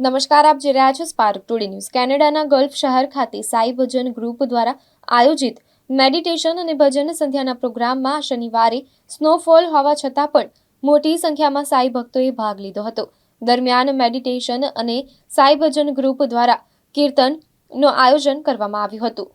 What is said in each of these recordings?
નમસ્કાર, આપ જોઈ રહ્યા છો સ્પાર્ક ટુડે ન્યૂઝ. કેનેડાના ગલ્ફ શહેર ખાતે સાઈ ભજન ગ્રુપ દ્વારા આયોજિત મેડિટેશન અને ભજન સંધ્યાના પ્રોગ્રામમાં શનિવારે સ્નોફોલ હોવા છતાં પણ મોટી સંખ્યામાં સાઈ ભક્તોએ ભાગ લીધો હતો. દરમિયાન મેડિટેશન અને સાઈ ભજન ગ્રુપ દ્વારા કીર્તનનું આયોજન કરવામાં આવ્યું હતું.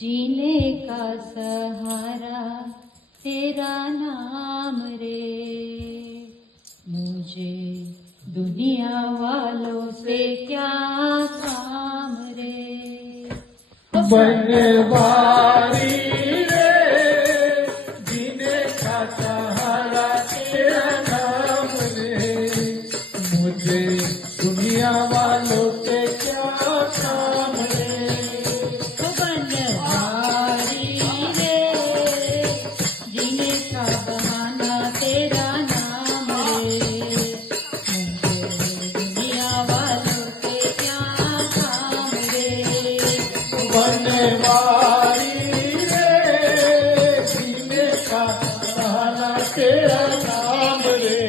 जीने का सहारा तेरा नाम रे, मुझे दुनिया वालों से क्या काम रे. बनवारी रे, जीने का सहारा तेरा नाम रे, मुझे दुनिया वालों से क्या काम रे. बनवारी रे, जीने का सहारा तेरा नाम रे,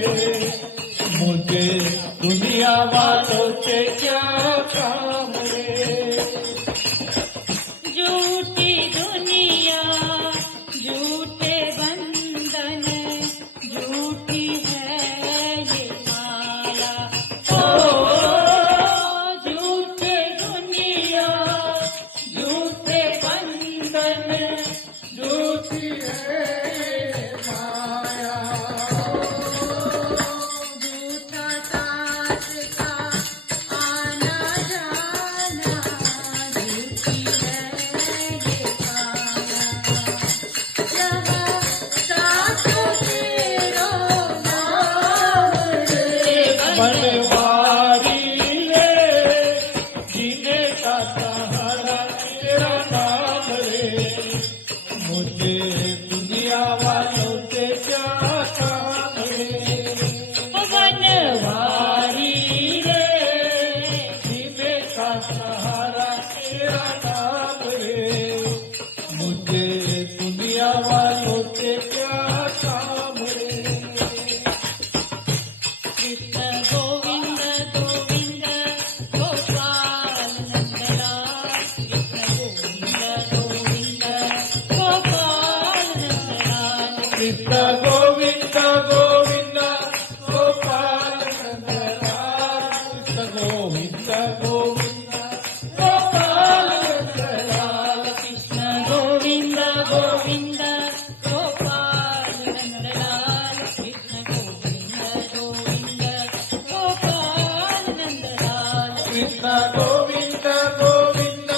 मुझे दुनिया वालों से क्या काम रे. झूठी दुनिया, झूठे बंधन, झूठी है ये माया. ओ झूठे दुनिया, झूठे बंधन, झूठी है माया. झूठा साथ का आना जाना, झूठी है ये काया. जब सासों तेरो नाम रे, बनवारी रे, जीने का सहारा तेरा नाम रे, मुझे दुनिया वालों से क्या काम रे. बनवारी रे, जीने का सहारा तेरा नाम रे, मुझे दुनिया वालों से क्या काम रे. कृष्ण गोविंद गोविंद गोपाल नंदलाल, कृष्ण गोविंद गोविंद गोपाल नंदलाल. कृष्ण गोविंद गोविंद गोपाल नंदलाल. कृष्ण गोविंद गोविंद गोपाल नंदलाल, कृष्ण गोविंद गोविंद गोपाल नंदलाल. कृष्ण गोविंद गोविंद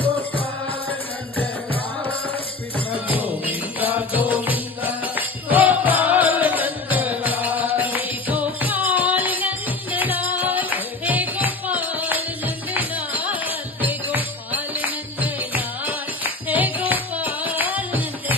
गोपाल नंदलाल. कृष्ण गोविंद गोविंद गोपाल नंदलाल. हे गोपाल नंदलाल, हे गोपाल नंदलाल, हे गोपाल नंदलाल, हे गोपाल नंदलाल.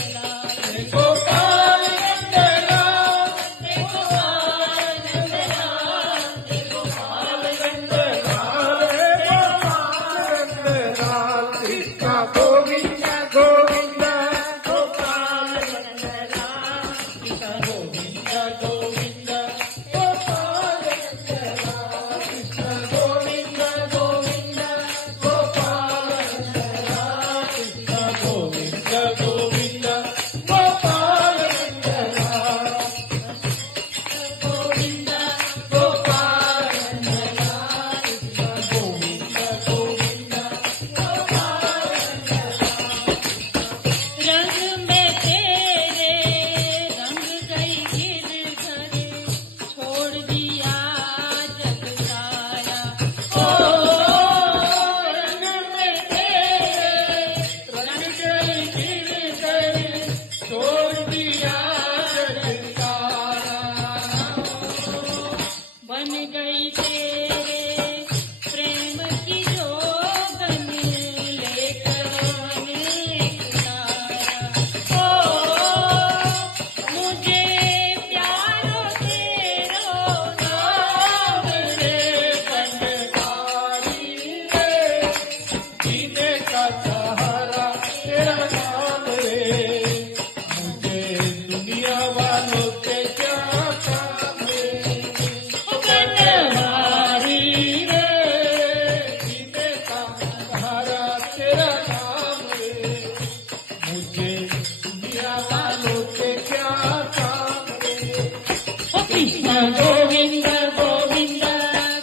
गोविंद गोविंद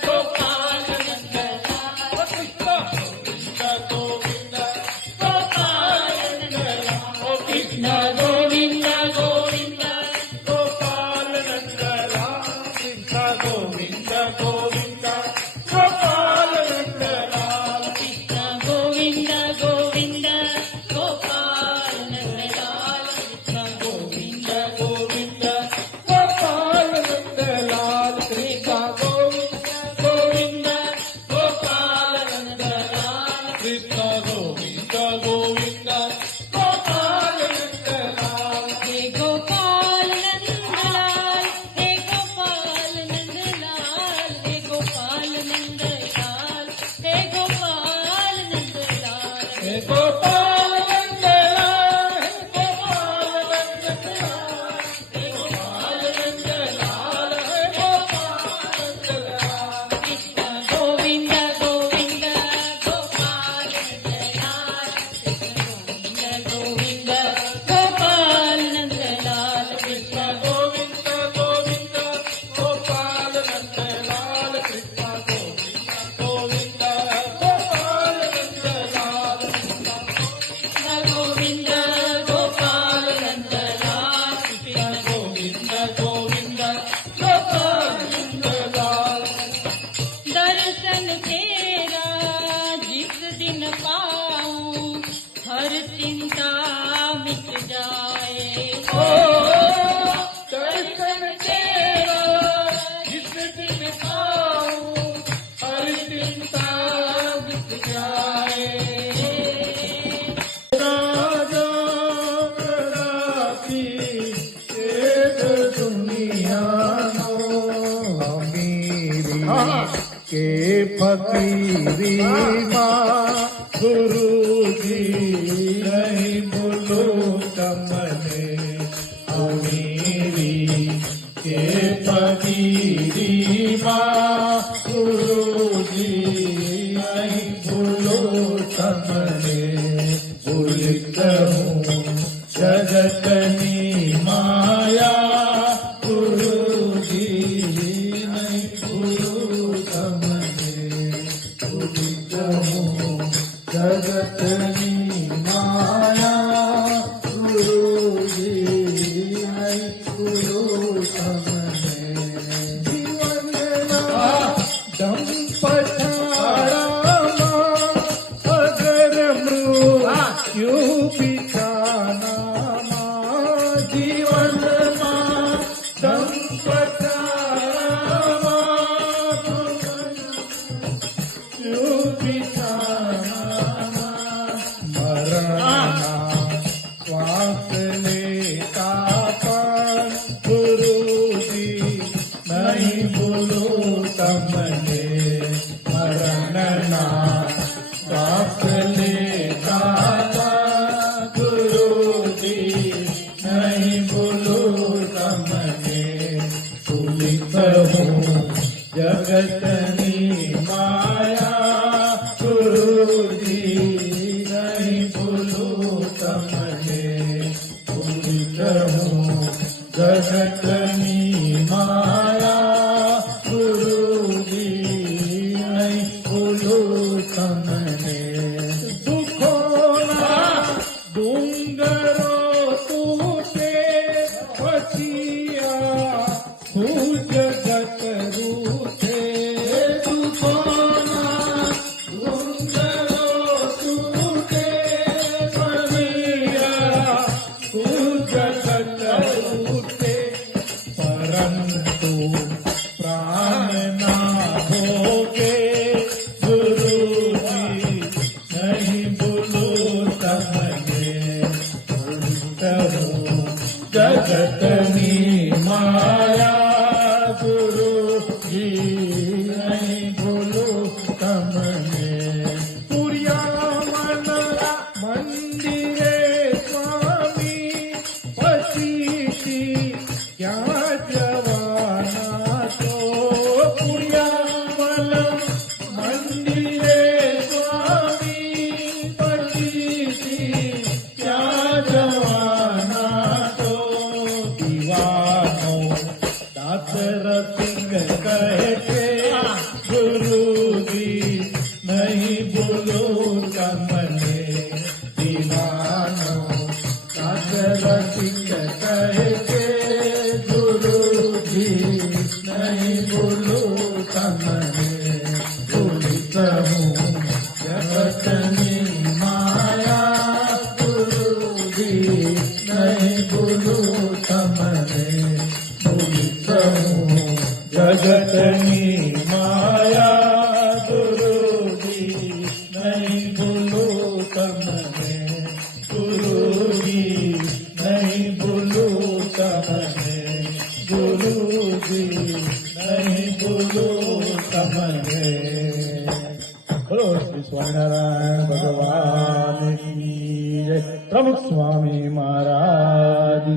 गोपाल नंदलाल कृष्ण गोविंद गोविंद गोपाल नंदलाल कृष्ण गोविंद गोविंद गोपाल नंदलाल कृष्ण गोविंद गोविंद गोपाल नंदलाल कृष्ण गोविंद गोविंद गोपाल नंदलाल कृष्ण गोविंद गोविंद गोपाल नंदलाल कृष्ण गोविंद गोविंद गोपाल नंदलाल हे गोपाल नंदलाल हे गोपाल नंदलाल हे गोपाल नंदलाल हे गोपाल नंदलाल हे गोपाल नंदलाल हे गोपाल नंदलाल हे गोपाल नंदलाल हे गोपाल नंदलाल कृष्ण गोविंद गोविंद गोपाल नंदलाल कृष्ण गोविंद गोपाल नंदलाल कृष्ण गोविंद गोविंद गोपाल नंदलाल कृष्ण गोविंद गोपाल नंदलाल गोविंद गोपाल नंदलाल कृष्ण गोविंद गोविंद गोपाल नंदलाल दर्शन तेरा जिस दिन पाऊं हर चिंता मिट जाए ओ दर्शन तेरा जिस दिन पाऊं हर चिंता मिट जाए राजा राती एक दुनिया नो अमीरी के फकीरी माँ गुरु जी नहीं बोलो तमने अमीरी के फकीरी माँ गुरु जी नहीं बोलो तमने भूलित हूँ जगतनी माया गुरु जी नहीं भूलो तमने भूलित हूँ जगतनी माया गुरु जी नहीं भूलो तमने जीवन दम पछाड़ा अगर मृत्यु बिछाना जीवन दम पछाड़ा मृत्यु बिछाना मरना श्वास लेता पर गुरु जी नहीं बोलो तमने मरना श्वास लेता पर गुरु जी नहीं बोलो तमने पुलित हूँ जगतनी माया गुरु जी नहीं बोलो तमने पुलित हूँ जगतनी माया गुरु जी नहीं बोलो तमने दुखोना डूंगरो तूटे पछिया तू जगत रूठे दुखोना डूंगरो तूटे पछिया तू जगत रूठे परंतु प्राण ना भोगे गुरु जी नहीं बोलो तमने भूलित हूँ जगतनी माया गुरु जी नहीं बोलो तमने पुरिया मन मंदिरे स्वामी पसीती क्या जवाना तो पुरिया मन मंदिरे स्वामी पसीती क्या जवाना तो दीवानों रसिक कहे के गुरु जी नहीं बोलो तमने बोलित हूँ जगतनी माया गुरु जी नहीं बोलो तमने बोलित हूँ जगतनी माया गुरु जी नहीं बोलो तमने गुरु जी नहीं बोलो तमने गुरु जी नहीं बोलो तमने बोलो श्री स्वामीनारायण भगवान की जय प्रमुख स्वामी महाराज